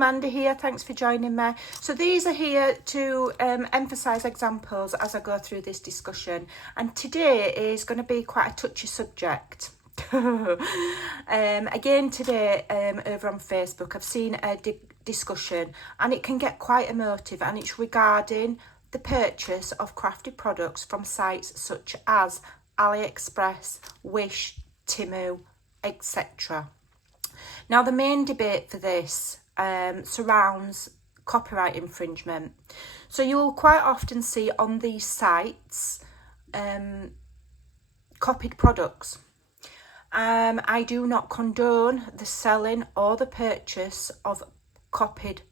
Amanda here, thanks for joining me. So these are here to emphasise examples as I go through this discussion, and today is going to be quite a touchy subject. Again today over on Facebook I've seen a discussion, and it can get quite emotive, and it's regarding the purchase of crafty products from sites such as AliExpress, Wish, Temu, etc. Now, the main debate for this surrounds copyright infringement. So you'll quite often see on these sites copied products. I do not condone the selling or the purchase of copied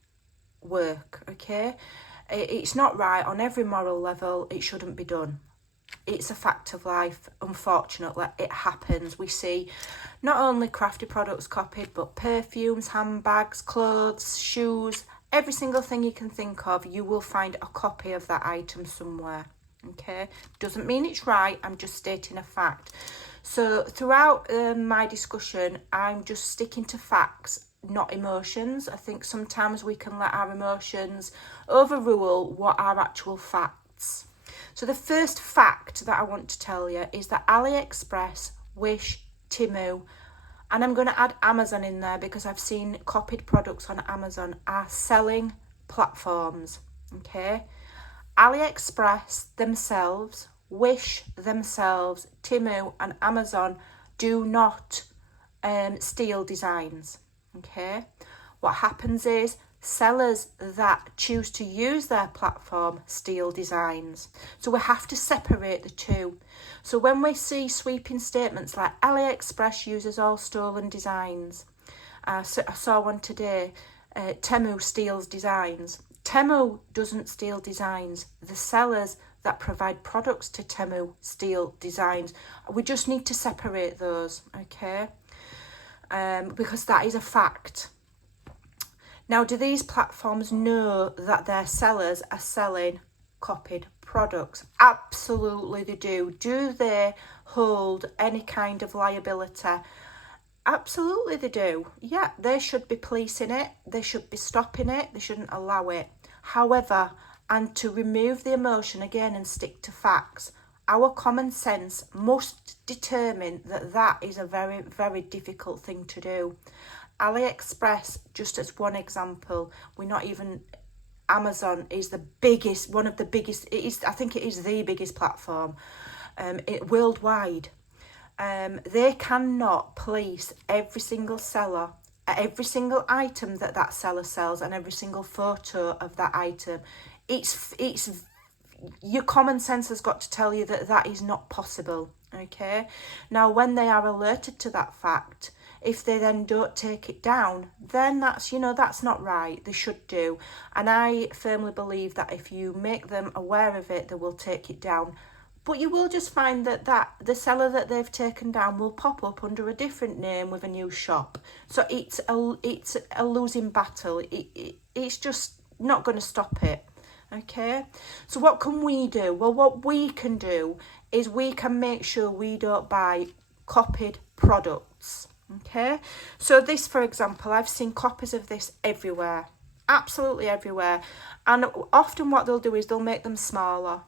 work, okay? It's not right on every moral level. It shouldn't be done. It's a fact of life. Unfortunately, it happens. We see not only crafty products copied, but perfumes, handbags, clothes, shoes, every single thing you can think of, you will find a copy of that item somewhere. Okay, doesn't mean it's right. I'm just stating a fact. So throughout my discussion, I'm just sticking to facts, not emotions. I think sometimes we can let our emotions overrule what are actual facts. So the first fact that I want to tell you is that AliExpress, Wish, Temu, and I'm going to add Amazon in there because I've seen copied products on Amazon, are selling platforms, okay? AliExpress themselves, Wish themselves, Temu and Amazon do not steal designs, okay? What happens is sellers that choose to use their platform steal designs. So we have to separate the two. So when we see sweeping statements like AliExpress uses all stolen designs, I saw one today, Temu steals designs. Temu doesn't steal designs. The sellers that provide products to Temu steal designs. We just need to separate those, okay? Because that is a fact. Now, do these platforms know that their sellers are selling copied products? Absolutely they do. Do they hold any kind of liability? Absolutely they do. Yeah, they should be policing it. They should be stopping it. They shouldn't allow it. However, and to remove the emotion again and stick to facts, our common sense must determine that that is a very, very difficult thing to do. AliExpress, just as one example, we're not even, Amazon is the biggest, one of the biggest, it is, I think it is the biggest platform worldwide. They cannot police every single seller, every single item that seller sells, and every single photo of that item. It's your common sense has got to tell you that that is not possible, okay? Now, when they are alerted to that fact, if they then don't take it down, then that's, you know, that's not right. They should do. And I firmly believe that if you make them aware of it, they will take it down. But you will just find that the seller that they've taken down will pop up under a different name with a new shop. So it's a losing battle. It's just not going to stop it. Okay, so what can we do? Well, what we can do is we can make sure we don't buy copied products. Okay, so this, for example, I've seen copies of this everywhere, absolutely everywhere, and often what they'll do is they'll make them smaller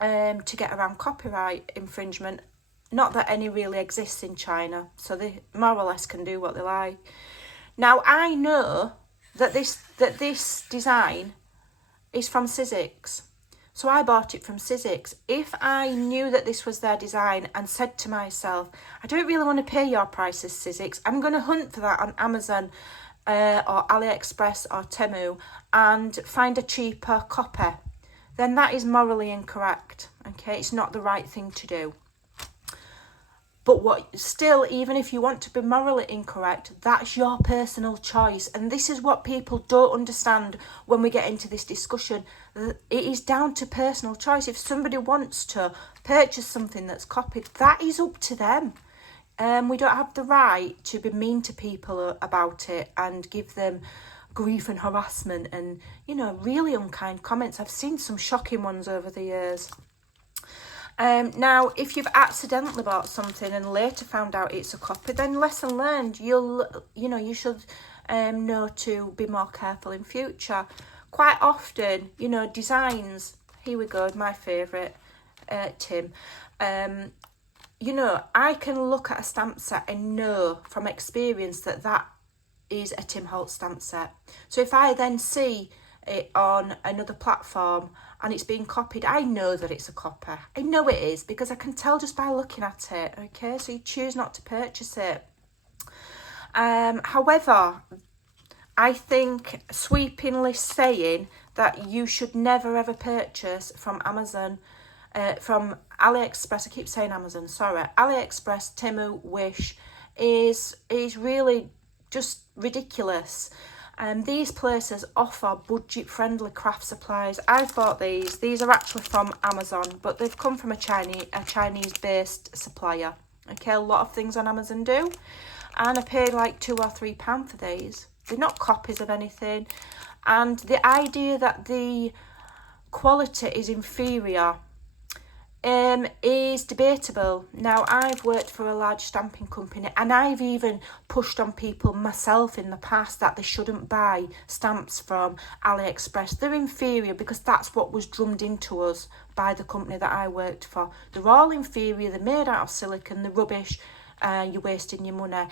to get around copyright infringement. Not that any really exists in China, so they more or less can do what they like. Now, I know that this design is from Sizzix, so I bought it from Sizzix. If I knew that this was their design and said to myself, I don't really want to pay your prices, Sizzix, I'm going to hunt for that on Amazon or AliExpress or Temu and find a cheaper copy, then that is morally incorrect. Okay, it's not the right thing to do. But still, even if you want to be morally incorrect, that's your personal choice. And this is what people don't understand when we get into this discussion. It is down to personal choice. If somebody wants to purchase something that's copied, that is up to them. We don't have the right to be mean to people about it and give them grief and harassment and, you know, really unkind comments. I've seen some shocking ones over the years. Now, if you've accidentally bought something and later found out it's a copy, then lesson learned. You should know to be more careful in future. Quite often, you know, designs, here we go, my favourite, Tim. You know, I can look at a stamp set and know from experience that that is a Tim Holtz stamp set. So if I then see it on another platform and it's being copied, I know that it's a copy. I know it is because I can tell just by looking at it, okay? So you choose not to purchase it. However, I think sweepingly saying that you should never ever purchase from Amazon, from AliExpress, I keep saying Amazon, sorry, AliExpress, Temu, Wish, is really just ridiculous. These places offer budget-friendly craft supplies. I've bought these. These are actually from Amazon, but they've come from a Chinese-based supplier. Okay, a lot of things on Amazon do. And I paid like £2 or £3 for these. They're not copies of anything. And the idea that the quality is inferior is debatable. Now, I've worked for a large stamping company and I've even pushed on people myself in the past that they shouldn't buy stamps from AliExpress. They're inferior because that's what was drummed into us by the company that I worked for. They're all inferior, they're made out of silicone, they're rubbish, you're wasting your money.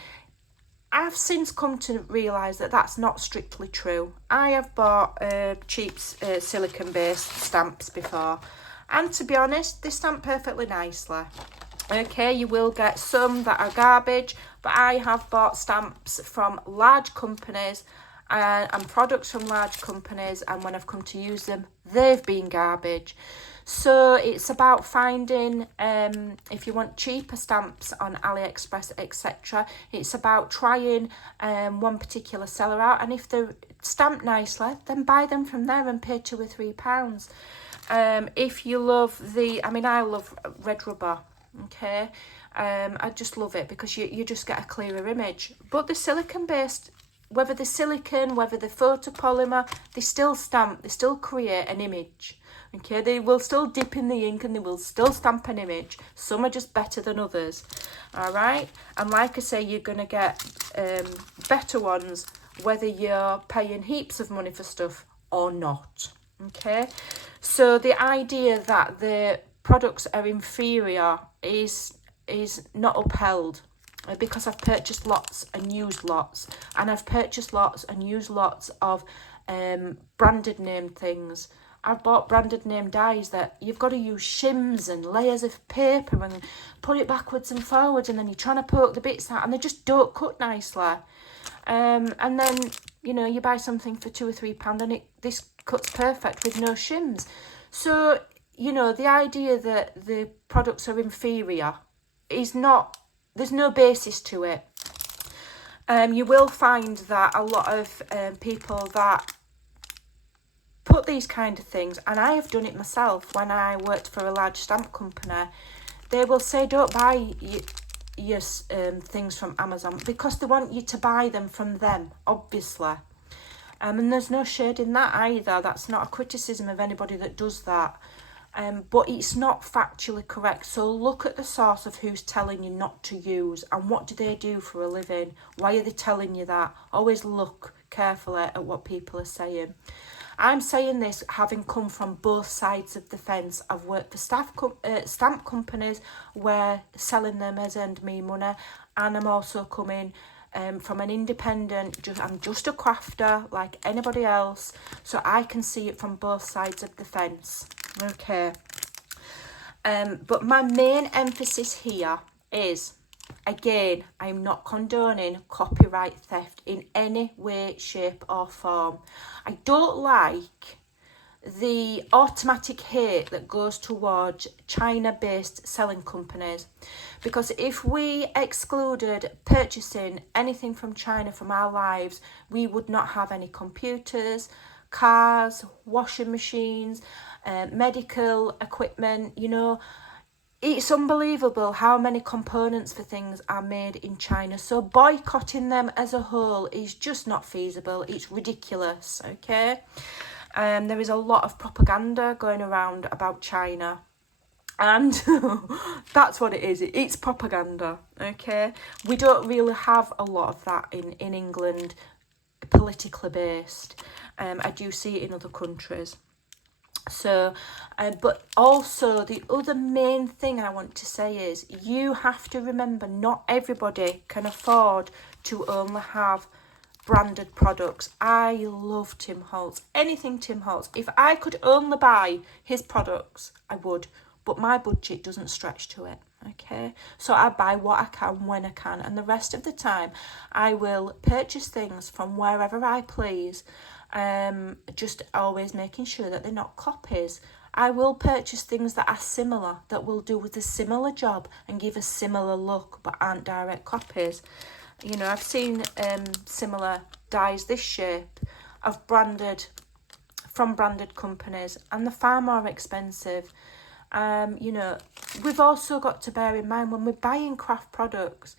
I've since come to realise that that's not strictly true. I have bought cheap silicone-based stamps before, and to be honest, they stamp perfectly nicely. Okay, you will get some that are garbage, but I have bought stamps from large companies and products from large companies, and when I've come to use them, they've been garbage. So it's about finding, if you want cheaper stamps on AliExpress, etc., it's about trying one particular seller out, and if they're stamped nicely, then buy them from there and pay £2 or £3. If you love I love red rubber, okay? I just love it because you just get a clearer image. But the silicone-based, whether they're silicone, whether they're photopolymer, they still stamp, they still create an image. Okay, they will still dip in the ink and they will still stamp an image. Some are just better than others. All right, and like I say, you're going to get better ones whether you're paying heaps of money for stuff or not. Okay, so the idea that the products are inferior is not upheld, because I've purchased lots and used lots, and I've purchased lots and used lots of branded name things. I've bought branded name dies that you've got to use shims and layers of paper and put it backwards and forwards, and then you're trying to poke the bits out and they just don't cut nicely. And then, you know, you buy something for £2 or £3 and this cuts perfect with no shims. So, you know, the idea that the products are inferior is not, there's no basis to it. You will find that a lot of people that put these kind of things, and I have done it myself when I worked for a large stamp company, they will say don't buy your things from Amazon because they want you to buy them from them, obviously. And there's no shade in that either. That's not a criticism of anybody that does that. But it's not factually correct. So look at the source of who's telling you not to use and what do they do for a living. Why are they telling you that? Always look carefully at what people are saying. I'm saying this having come from both sides of the fence. I've worked for stamp companies where selling them has earned me money, and I'm also coming from an independent, I'm just a crafter like anybody else, so I can see it from both sides of the fence. Okay, but my main emphasis here is, again, I'm not condoning copyright theft in any way, shape or form. I don't like the automatic hate that goes towards China-based selling companies, because if we excluded purchasing anything from China from our lives, we would not have any computers, cars, washing machines, medical equipment. You know, it's unbelievable how many components for things are made in China. So boycotting them as a whole is just not feasible. It's ridiculous, okay? There is a lot of propaganda going around about China, and that's what it is. It's propaganda, okay? We don't really have a lot of that in England. politically based. I do see it in other countries. So, but also the other main thing I want to say is you have to remember not everybody can afford to only have branded products. I love Tim Holtz, anything Tim Holtz. If I could only buy his products, I would, but my budget doesn't stretch to it. Okay, so I buy what I can when I can, and the rest of the time I will purchase things from wherever I please, just always making sure that they're not copies. I will purchase things that are similar, that will do with a similar job and give a similar look, but aren't direct copies. You know, I've seen similar dyes this shape of from branded companies, and they're far more expensive. You know, we've also got to bear in mind when we're buying craft products,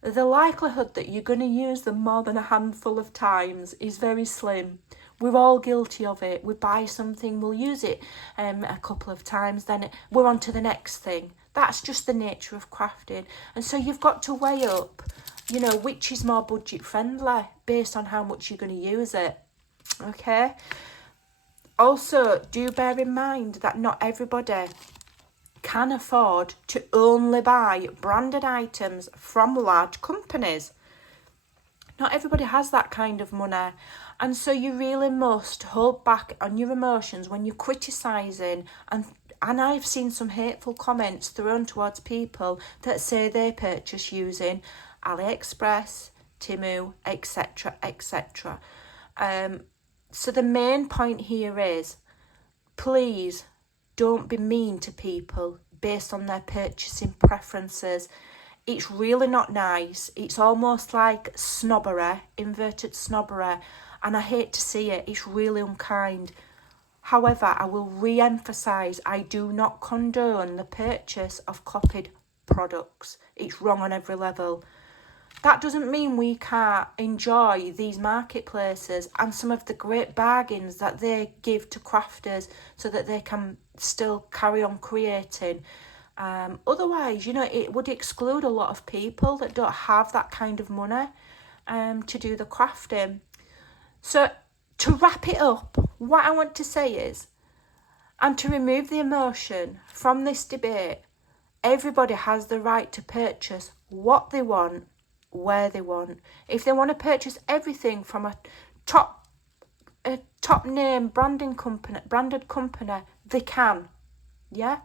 the likelihood that you're going to use them more than a handful of times is very slim. We're all guilty of it. We buy something, we'll use it a couple of times, then we're on to the next thing. That's just the nature of crafting. And so you've got to weigh up, you know, which is more budget friendly based on how much you're going to use it. Okay? Also, do bear in mind that not everybody can afford to only buy branded items from large companies. Not everybody has that kind of money. And so you really must hold back on your emotions when you're criticising. And I've seen some hateful comments thrown towards people that say they purchase using AliExpress, Temu, etc., etc. So the main point here is, please don't be mean to people based on their purchasing preferences. It's really not nice. It's almost like snobbery, inverted snobbery, and I hate to see it. It's really unkind. However, I will re-emphasise, I do not condone the purchase of copied products. It's wrong on every level. That doesn't mean we can't enjoy these marketplaces and some of the great bargains that they give to crafters so that they can still carry on creating. Otherwise, you know, it would exclude a lot of people that don't have that kind of money to do the crafting. So to wrap it up, what I want to say is, and to remove the emotion from this debate, everybody has the right to purchase what they want, where they want. If they want to purchase everything from a top name branded company, they can. Yeah?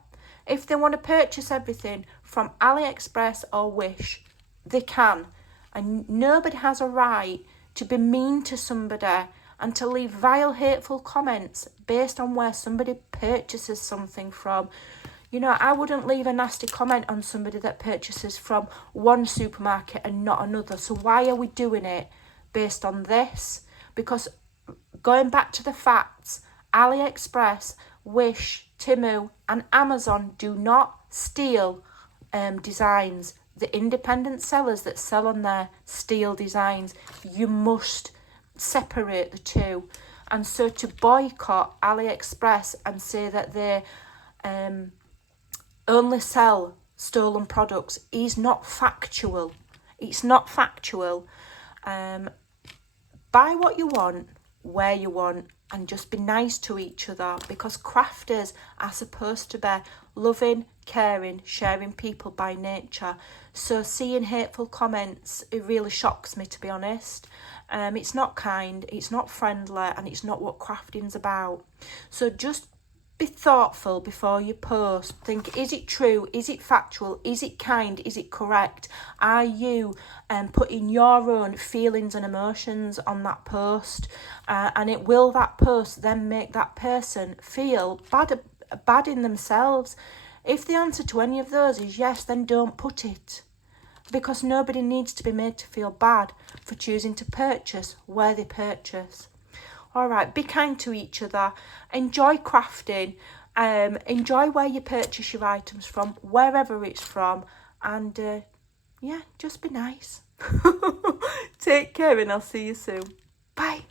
If they want to purchase everything from AliExpress or Wish, they can. And nobody has a right to be mean to somebody and to leave vile, hateful comments based on where somebody purchases something from. You know, I wouldn't leave a nasty comment on somebody that purchases from one supermarket and not another. So why are we doing it based on this? Because going back to the facts, AliExpress, Wish, Temu and Amazon do not steal designs. The independent sellers that sell on there steal designs. You must separate the two. And so to boycott AliExpress and say that they only sell stolen products is not factual. It's not factual. Buy what you want, where you want, and just be nice to each other, because crafters are supposed to be loving, caring, sharing people by nature. So seeing hateful comments, it really shocks me, to be honest. It's not kind, it's not friendly, and it's not what crafting's about. So just be thoughtful before you post. Think, is it true? Is it factual? Is it kind? Is it correct? Are you putting your own feelings and emotions on that post? And will that post then make that person feel bad in themselves? If the answer to any of those is yes, then don't put it. Because nobody needs to be made to feel bad for choosing to purchase where they purchase. All right, be kind to each other. Enjoy crafting. Enjoy where you purchase your items from, wherever it's from. And yeah, just be nice. Take care and I'll see you soon. Bye.